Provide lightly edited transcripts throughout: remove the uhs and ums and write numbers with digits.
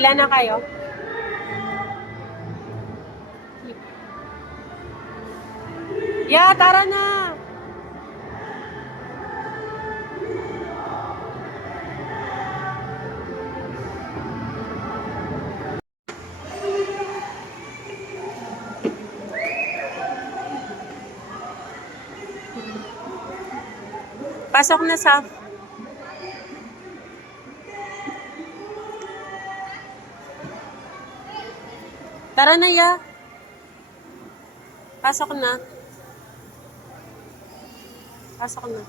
Pila na kayo? Yeah, tara na! Pasok na sa... Tara na, ya. Pasok na. Pasok na.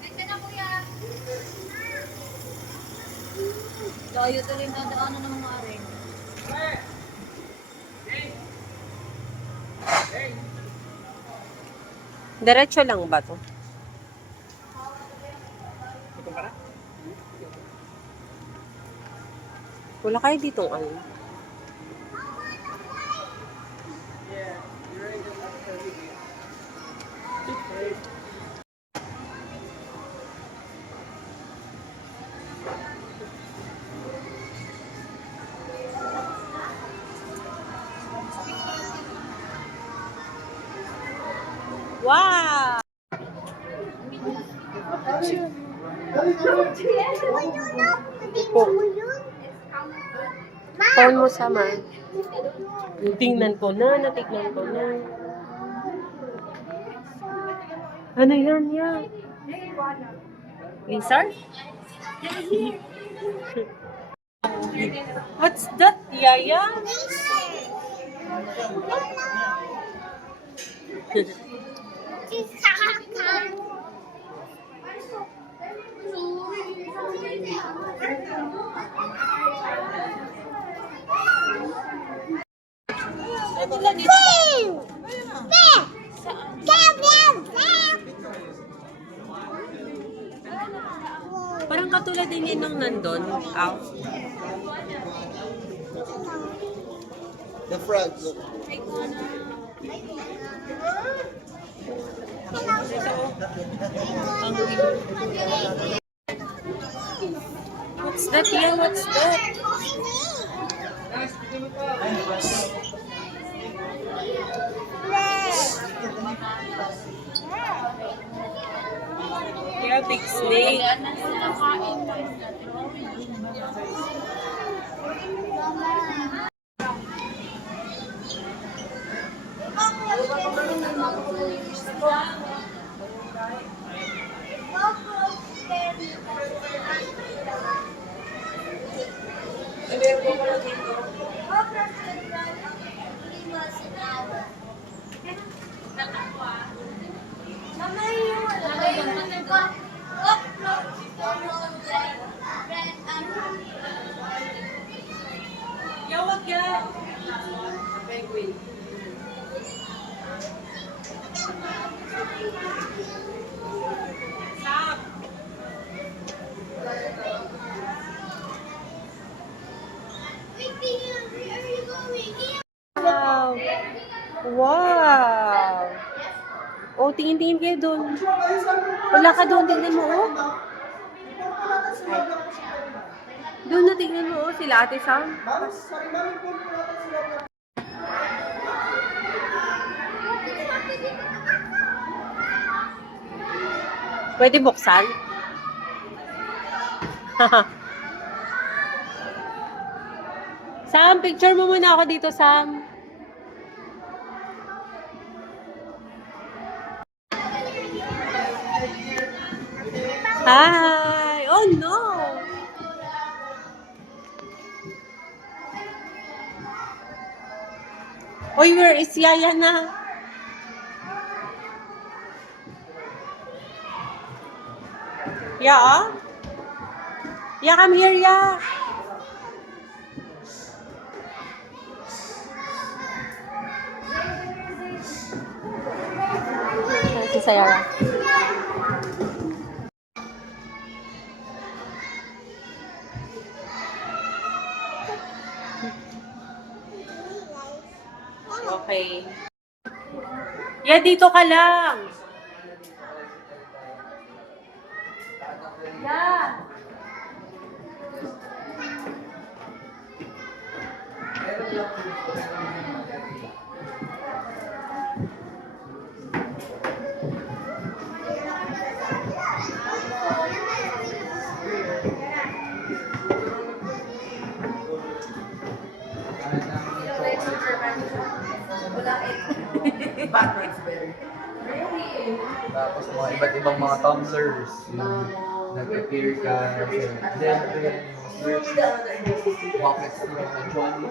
Ito na, kuya. Layo tuloy na daanan ng mga rin. Diretso lang ba to? Wala kayo ditong ano. Wow! Phone mo sama. Tingnan ko na, natignan ko na. Ano yan, ya? Lizard? What's that, Yaya? Parang katulad din yun nung nandun. Ow. The frogs. What's that, yeah? What's that? Yeah, big snake. Yawag yan. Penguin. Sam. Wow. Wow. Oh, tingin-tingin kayo doon. Wala ka doon, tingnan mo, oh. Doon na tingnan mo, oh, sila Ate Sam. Pwede buksan? Sam, picture mo muna ako dito, Sam. Hi! Oh no! Oy, where is Yaya na? Yeah? Yeah, come here, yeah. Si Sayara. Okay. Yeah, dito ka lang. Yeah. Tapos mga iba't ibang mga tumblers. Yung nag-appear ka sa Zelda, Pocket Store na Johnny.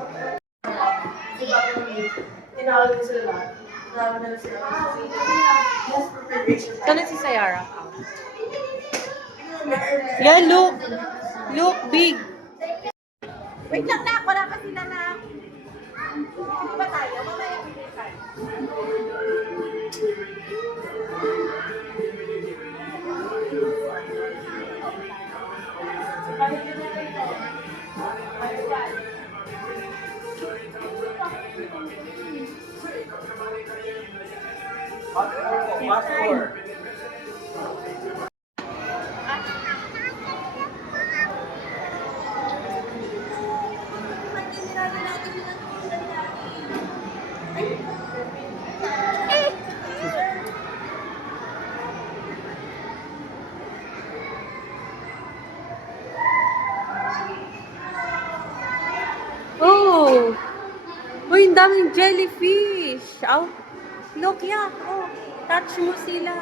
Saan na si Sayara? Yeah, look. Look, big. Wait lang na, wala pa sila na. Hindi ba tayo? Mamaya bilisan. Oh! Uy, ang daming jellyfish! Oh, look, yeah. Oh, touch mo sila.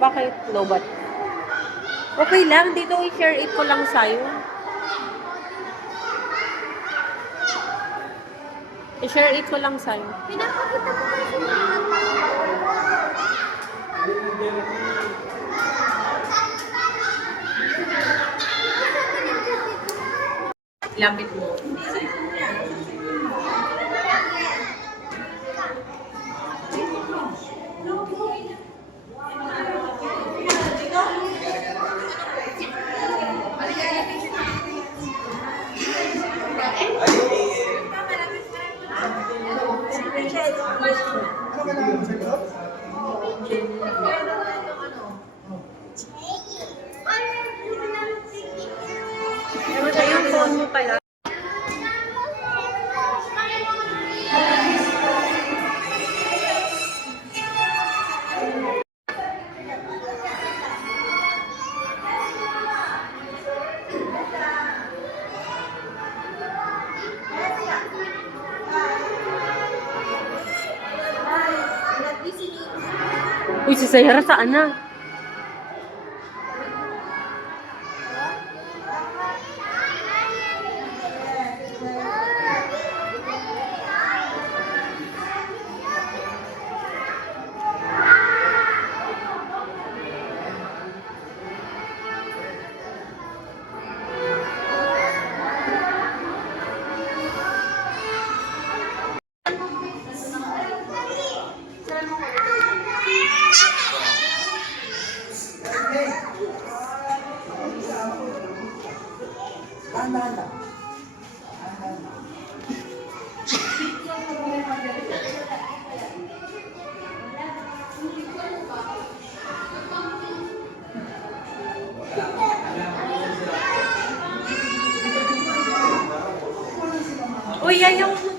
Bakit? Lobat. Okay lang, dito i-share it ko lang sa'yo. I-share it ko lang sa'yo. Pinapakita ko kasi mga Lapit mo. Yung phone mo pala. Uy, si Sayara saan na? Uy, ayaw mo.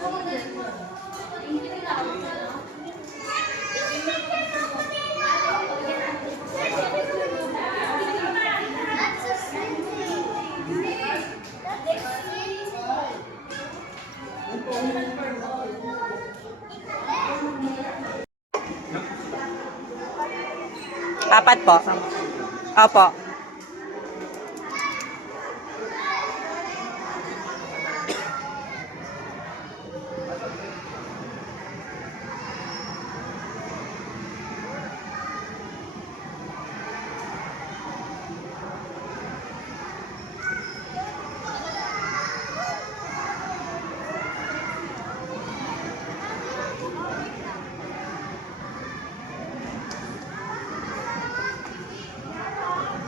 Apat po. Opo.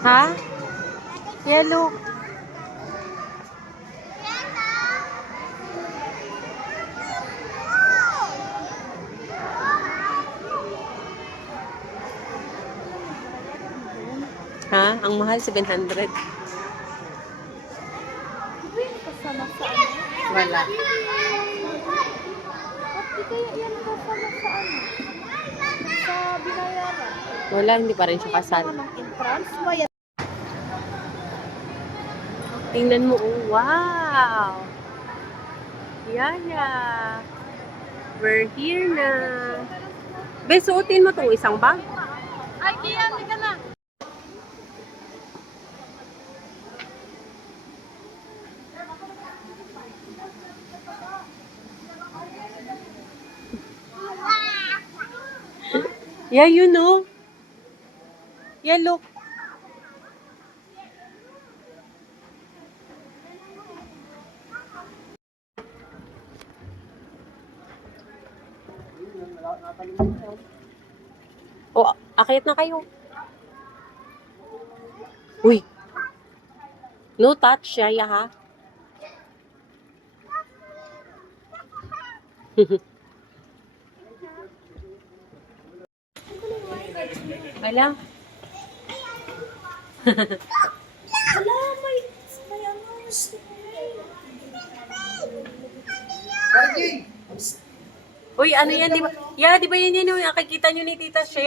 Ha? Yellow. Ha? Ang mahal, 700. kasama sa ano? Wala. Ba't di kaya yan kasama sa ano? Sa binayaran? Wala, hindi pa rin siya kasal. Ano ng entrance? Bayad. Tingnan mo, oh, wow! Yaya. We're here na. Be, suotin mo tong isang bag. Ay, Kia, hindi ka na. Yeah, you know. Yeah, look. Oh, akit na kayo. Uy. No touch, Yaya, ha? Wala. Uy, ano yan, di ba? Yeah, di ba yan yun yung nakikita nyo ni Tita She?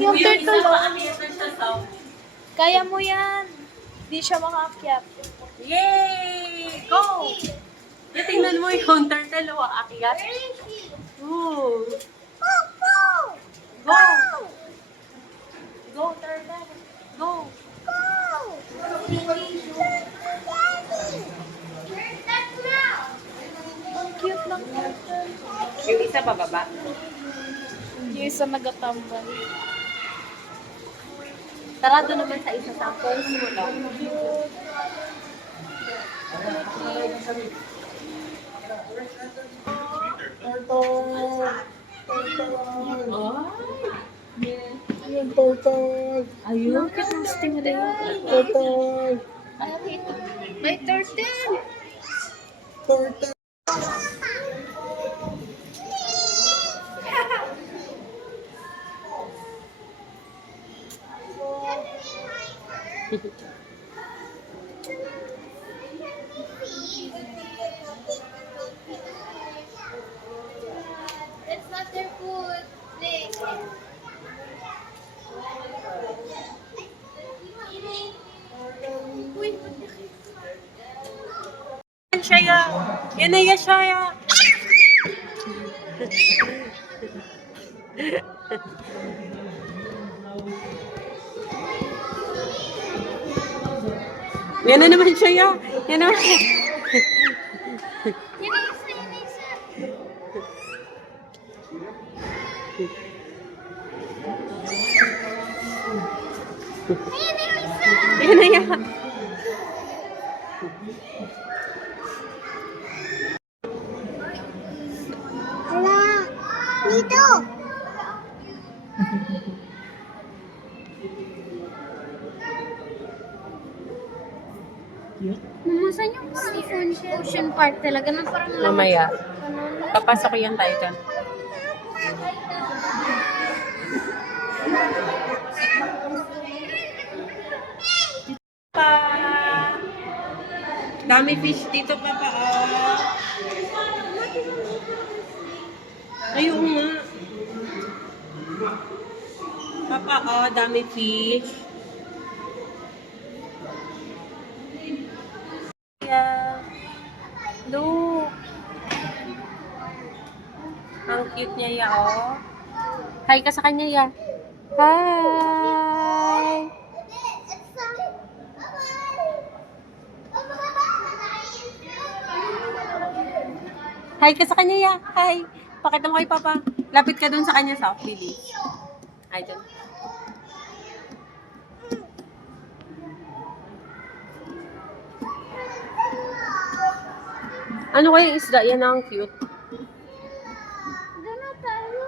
Yung turtle, kaya mo yan. Di siya makaakyat. Yay! Go! Tingnan mo yung turtle o aakyat. Ooh. Go! Go, turtle. Go! Ang cute ng turtle. Yung isa bababa. Yung isa nagatambal. Tara doon naman sa isa sa pose mo lang. Yung turtle. Ayun. Ang cute ng stingray. Turtle. Ay, ito. May turtle. Turtle. It's not their food. Nick. Uy, Yan siya ya. Yan na ya siya ya. Yan na naman siya ya. Yan na naman. Yan na ya. Hala! Dito! Mamasan yung parang ocean park talaga na parang Mamaya. Papasok yan tayo dyan. Pa! Dami fish dito, Papa. Ayun nga. Papa, dami fish. Yeah. Look. Ang cute niya, ya, oh. Hi ka sa kanya, ya. Hi! Hi ka sa kanya, ya. Hi. Pakita mo kay Papa. Lapit ka dun sa kanya, sa bilis. Hi, dun. Ano kaya isda? Yan ang cute. Doon na tayo.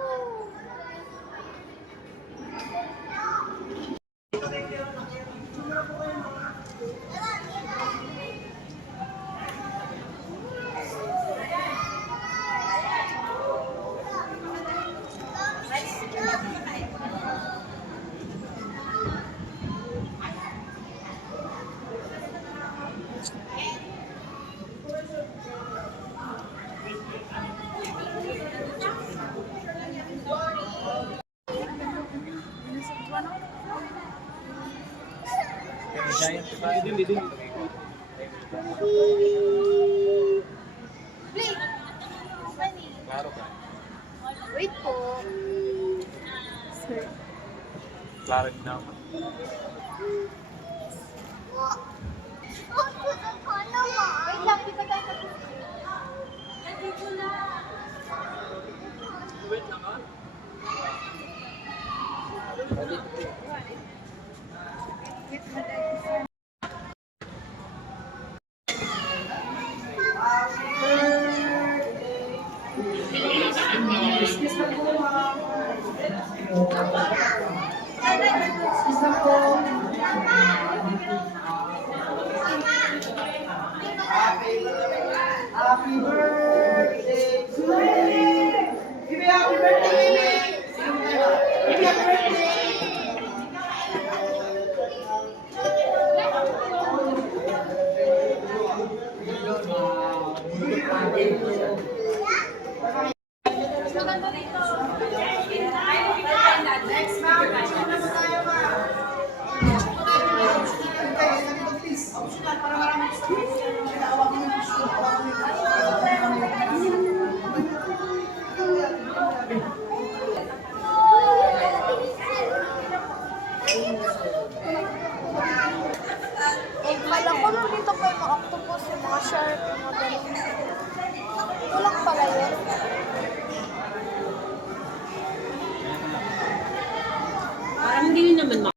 Wait po. Klaro na. Wait lang, di ba tayo Happy birthday to you! Give me happy birthday! Give me happy birthday! Kala ko nung dito pa yung mga octopus, yung mga shark, yung mga ganun. Walang pala yun. Parang hindi naman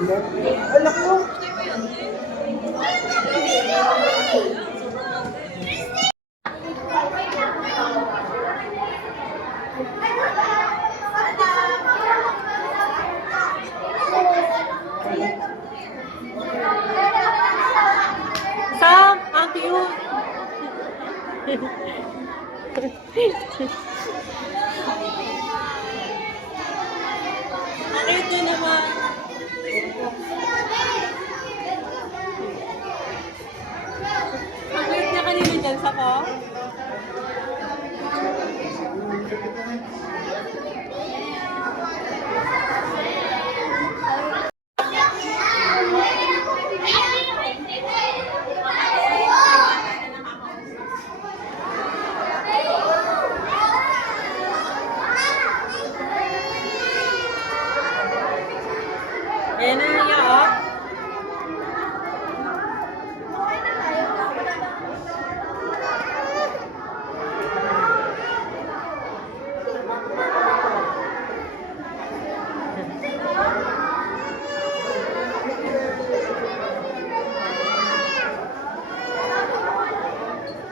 Anak mo! Sam, ang cute. Ang cute niya naman. Ang cute niya kanina dyan sa ko. Ayan na niya, oh.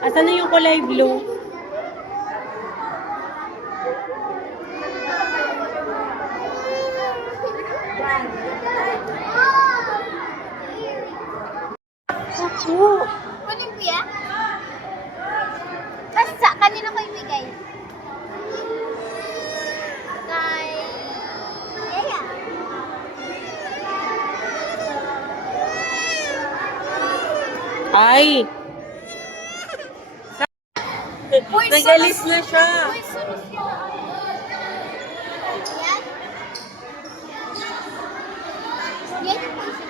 Asan na yung kulay blue? Oh. Kunin ko yan? Basta, kanina ko ibigay. Kay... Yaya. Ay! Nag-alis na siya. Uy, sunod siya. Yan? Yan yung puso.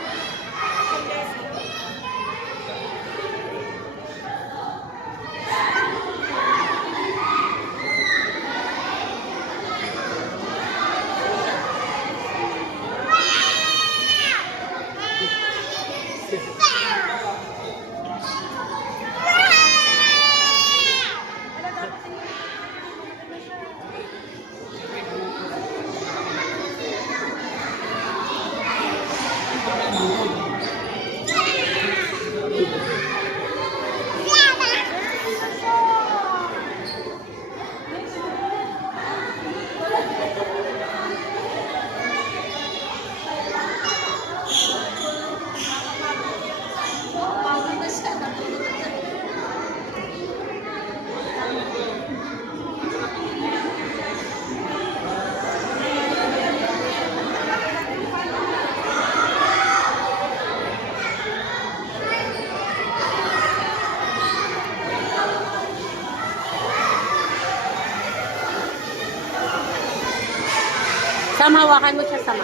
Sam, hawakan mo siya, Sama.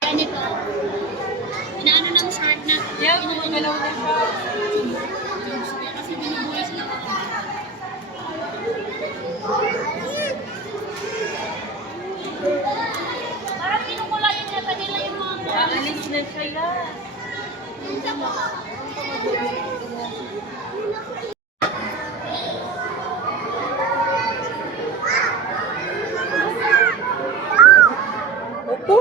Ganito. Inaano ng short na. Yeah, gumagalaw na siya. Kasi binubuhay sila ako. Parang kinukulayan niya nila yung mga. Aalis na siya yan. Opo.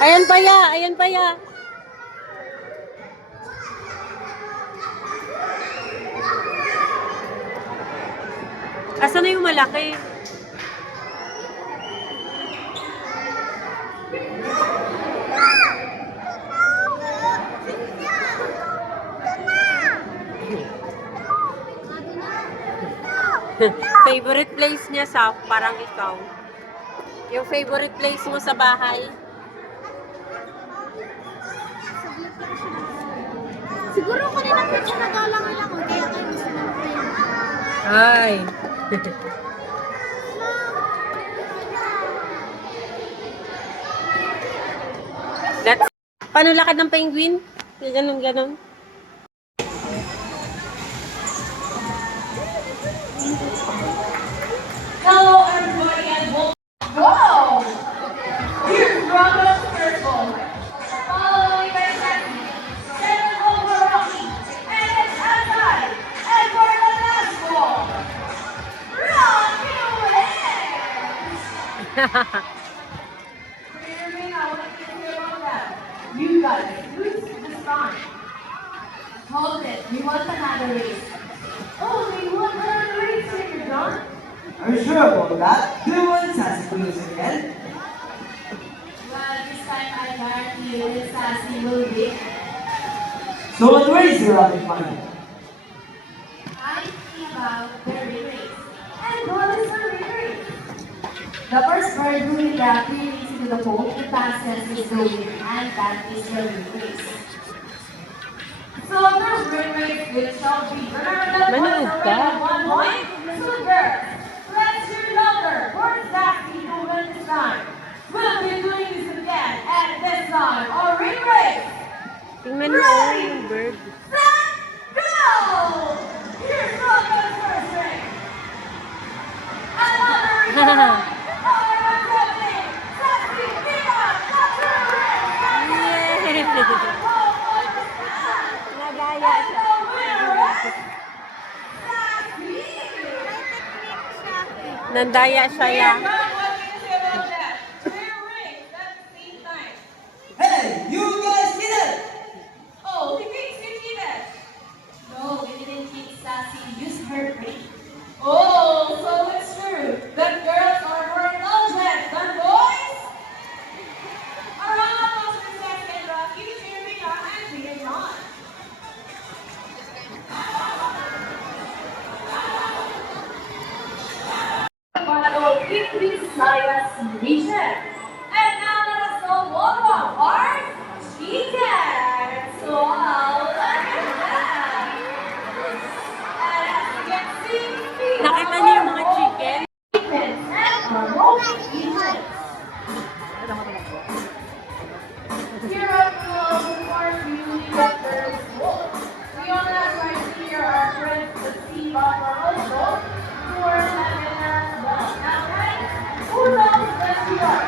Ayan pa ya, ayan pa ya. Asan na yung malaki? Favorite place niya sa parang ikaw. Yung favorite place mo sa bahay. Siguro ko nila po siya nagalangan ako. Kaya kayo gusto ng friend. Ay. That's paano lakad ng penguin? Ganun, ganun. Hello, everybody, and go! Here's Bravo's circle. Following by Jackie. Then over Rocky. And it's outside. And for the last ball. Rocky wins! Clearly, I want to hear about that. You guys, who's this time? Hold it. We want another race. Oh, we want another race here, John. Are you sure about that? Do you want Sassy to lose again? Well, this time I guarantee you that Sassy will win. So what race you're having fun? I'm thinking about the race. And what is the race? The first bird who will grab release into the pole and passes is the win, and that is the race. So the race which shall be. Remember that Manood was ka? already 1 point? Super! Let's hear louder for Sassy to win this time. We'll be doing this again, and this time, our ring race. Tingnan mo yung bird. Set, go! Here's Bravo's first ring. Another ring. Everyone's ready. Sassy, Mika, that's her ring. Yay! Nagaya And siya. the winner is Sassy. Nandaya siya ya. What can you say about that? 3 rings at the same time. Hey, you guys did it! Oh, he thinks you cheated. No, we didn't cheat Sassy. Use her brain. Oh, so it's true that girls are more intelligent than boys? A round of applause for Sassy and Rocky, cheering on and cheering on. Panalo Philippines Lions region. And now let us all welcome our chickens. Wow, look at that. And as you can see, we Nakita have niyo yung our mga chicken? chickens and our roast chickens. Here at the before we leave the first bowl. We all have right here our friends, the sea buffer also, who are having us well. Now, guys, who knows where we are?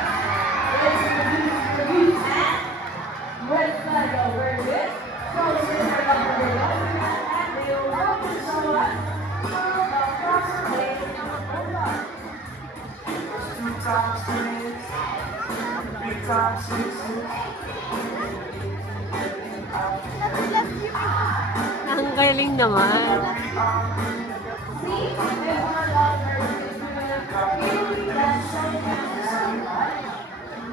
Let's introduce the youth and west side of where it is. So, we're going to go and they will help us show us the proper way to hold on. Ang galing naman. See, there's one longer.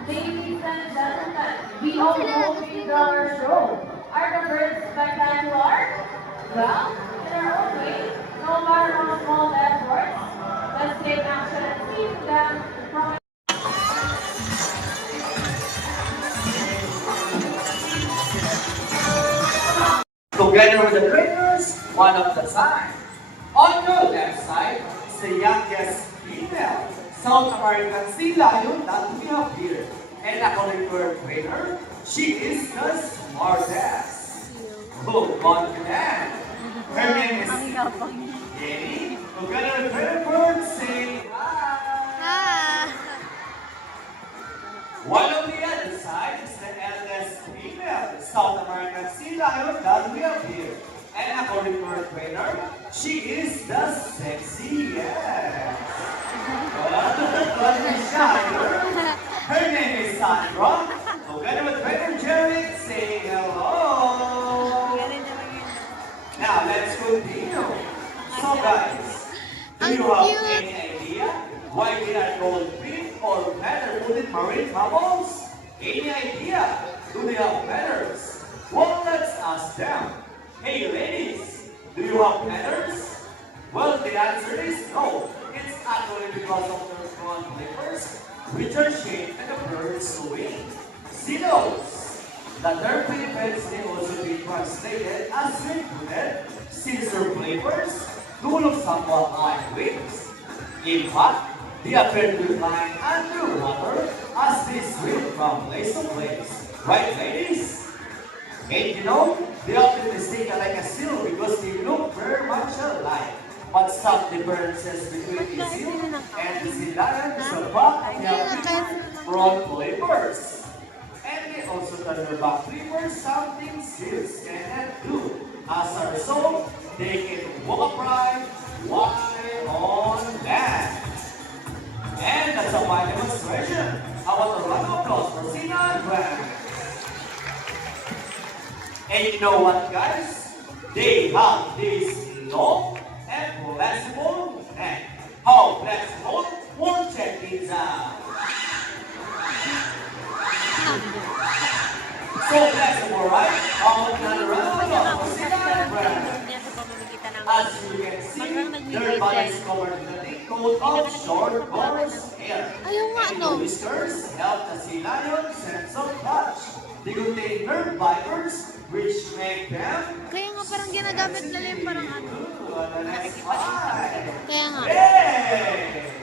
Ladies and gentlemen, the only dollar show. Are the birds spectacular? Well, in our own way, no matter how small the efforts, let's take action and see them from Together with the trainers, one at a time. On your left side is the youngest female South American sea lion that we have here. And according to her trainer, she is the smartest. Oh, confident. Her name is Ang yabang niya. Jenny. Together with her bird, say hi. Ah. One on the other side is the eldest female South American sea lion that we have here. And according to her trainer, she is the sexiest. Her name is Sandra. Together with trainer Jerry, say hello. Ganun naman yun. Now let's continue. So guys, do you have any idea why they are called pink or feather-footed marine mammals? Any idea? Do they have feathers? Well, let's ask them. Hey ladies, do you have feathers? Well, the answer is no. It's actually because of their front flippers, which are shaped like a bird's wing. See those? The term Philippines may also be translated as wing-footed since their flippers do look somewhat like wings. In fact, they appear to be flying underwater as they swim from place to place. Right, ladies? And you know, they often mistake like a seal because they look very much alike. But some differences between the seal and the sea lion is the fact they have front flippers. And they also turn their back flippers, something seals cannot do. As a result, they can walk upright while on land. And that's a fine demonstration. I want a round of applause for Sina and Gwen. And you know what, guys? They have this long and flexible neck. How flexible? We'll check these out. So flexible, right? I want another round of applause for Sina and Gwen. Kaya sa pamamagitan ng As you can see, their bodies covered with a thick coat of short coarse hair. Ayaw nga, And no? the whiskers help the sea lion sense of touch. They contain nerve fibers which make them Kaya nga parang ginagamit nila yung parang ano. the next slide. Kaya nga. Yay!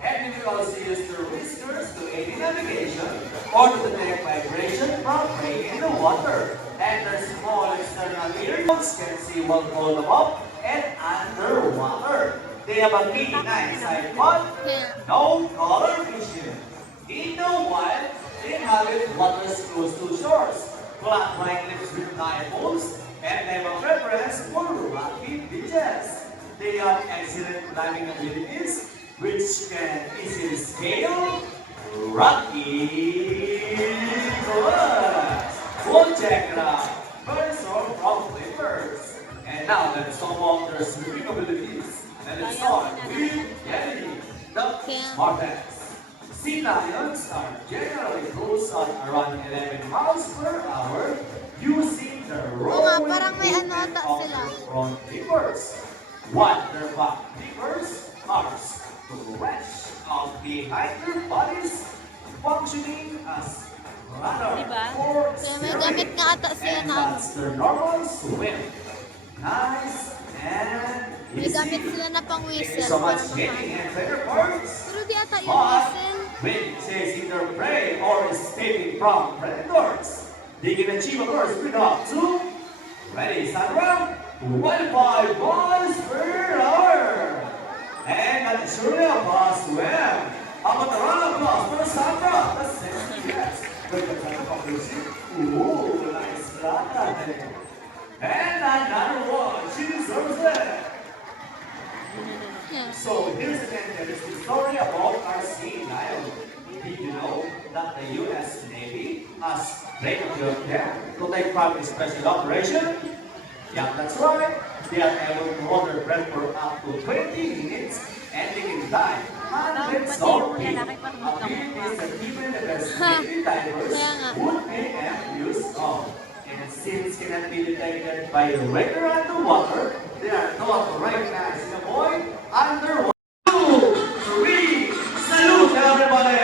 And you can also use their whiskers to aid in navigation or to detect vibration from being in the water. And their small external earlobes can see both on above and underwater. They have a keen nine-side pod, Kaya. no color vision. In the wild, they inhabit waters close to shores, flat lying lips with dipoles, and they have a preference for rocky beaches. They have excellent climbing abilities, which can easily scale rocky cliffs. We'll check it out. First off, from flippers. And now let's talk about their swimming abilities. And let's start with Jenny, the smartest. Sea lions are generally cruise at around 11 miles per hour using the Oo nga, rowing parang may ano movement ata of sila. their front flippers. While their back flippers are to rest out behind their bodies, functioning as rudder Diba? for Kaya may steering. gamit nga ata sila And na ano. that's their normal swim. Nice and May easy. gamit sila na pang Thank you whistle. so much, Para Jenny makain. and Feather Birds. Pero di ata yung But whistle. when chasing their prey or escaping from predators, they can achieve a burst speed up to ready, stand around 25 miles per hour. And that is surely a fast swim. How about a round of applause for Sandra? That's it. Yes. With the kind of conclusion. Ooh, nice try. And another one. She deserves it. Yeah. So here's an interesting story about our sea lion. Did you know that the U.S. Navy has trained them to take part in special operation? Yeah, that's right. They are able to hold their breath for up to 20 minutes and they can dive hundreds of feet. Abilities that even the best Navy divers Kaya nga. would make use of. And since cannot be detected by the regular underwater, they are taught to recognize the boy underwater. 2, 3, salute everybody!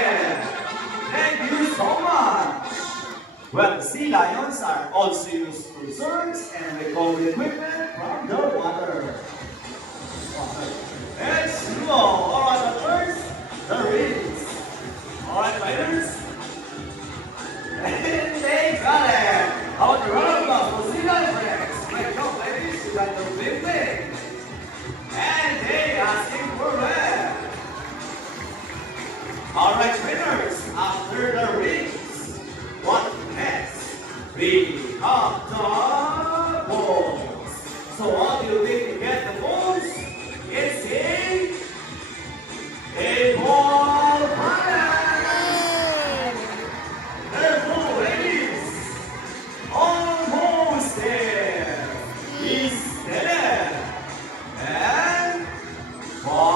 Thank you so much! Well, the sea lions are also used to search and recover equipment from the water. Let's go. All right, but first, the rings. All right, riders. And they got it. How about the round of applause for sea lion friends? Great job, ladies. You got the big thing. And they asking for red. All right, trainers. After the rings, what next? We have the balls. So what do you think to get the balls? It's a ball pattern. There go, ladies. Almost there. He's there. And fantastic.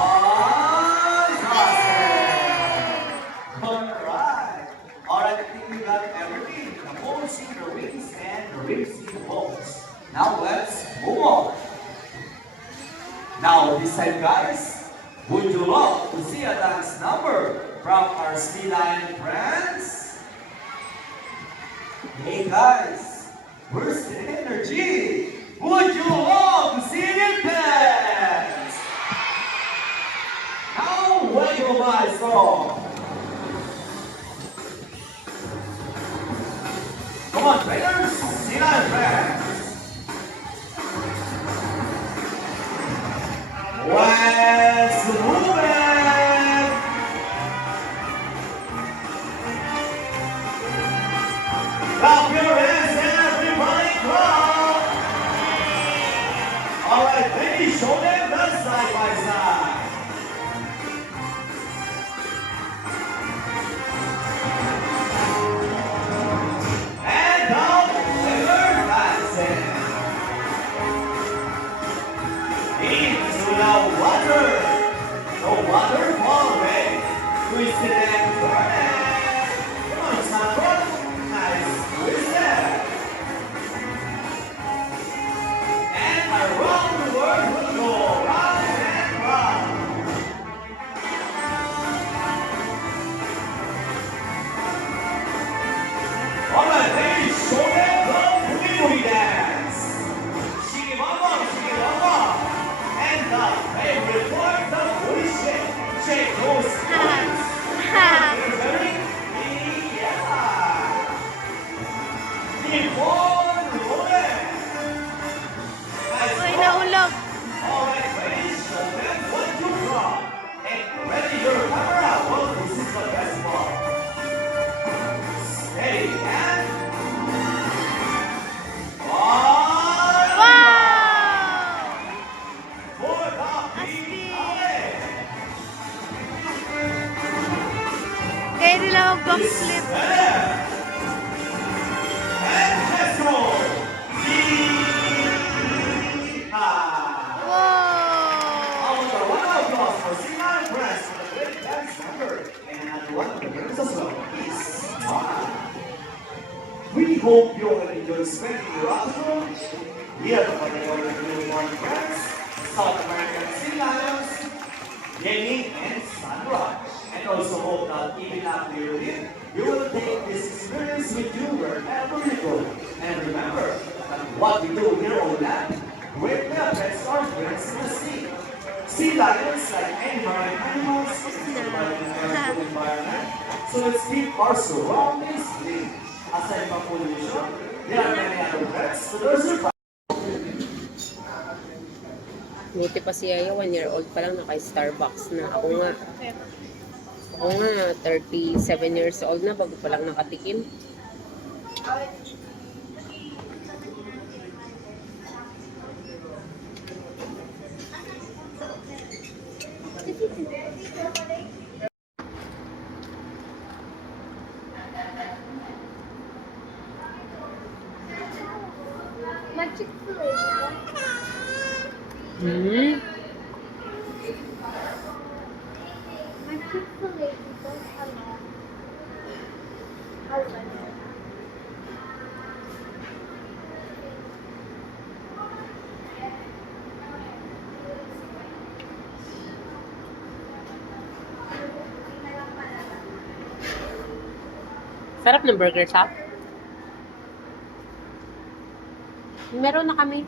All right, I think we got everything. The balls in the rings and the rings in the balls. Now let's move on. Now this time, guys, would you love to see a dance number from our sea lion friends? Hey guys, where's the energy? Would you love to see them dance? Now wiggle my song. Come on, trainers, sea lion friends. Let's move it! Clap your hands, everybody, clap! All right, ladies, show them the side by side. And down, they're dancing. Into the waterfall way, twisted and turning. Come on, Sandra, nice twisted. And around the world we'll go, round and round. All right, ladies, show them the boogie dance. Shiggy mama, and the favorite part, the booty shake. Shake those hands. You're very yeah. Keep on rolling. Nice Uy, work. naulog. All right, ladies, show them what you brought. And ready your camera. Well, this is the best part. Steady and one. Wow! For the big alley. Kaya nila mag-backflip. And let's go! Yeehaw! Wow! Our round of applause for Sina Press for the great dance number. And one of the winners as well is Mara. We hope you all enjoy spending your afternoon here for the Unicorn Friends, South American Sea Lions, Jenny and Sandra. And also hope that even after you leave, you will take this experience with you wherever you go. And remember that what we do here on land greatly affects our friends in the sea. Sea lions, like any marine animals, survive in a careful environment. So let's keep our surroundings clean. Aside from pollution, there are many other threats to their survival. Buti pa si Yaya, 1 year old pa lang, naka-Starbucks na. Ako nga, 37 years old na, bago pa lang nakatikim. Mag-Chick-fil-A. Mag-Chick-fil-A dito. Halwa. Sarap ng burger shop. Meron na kami.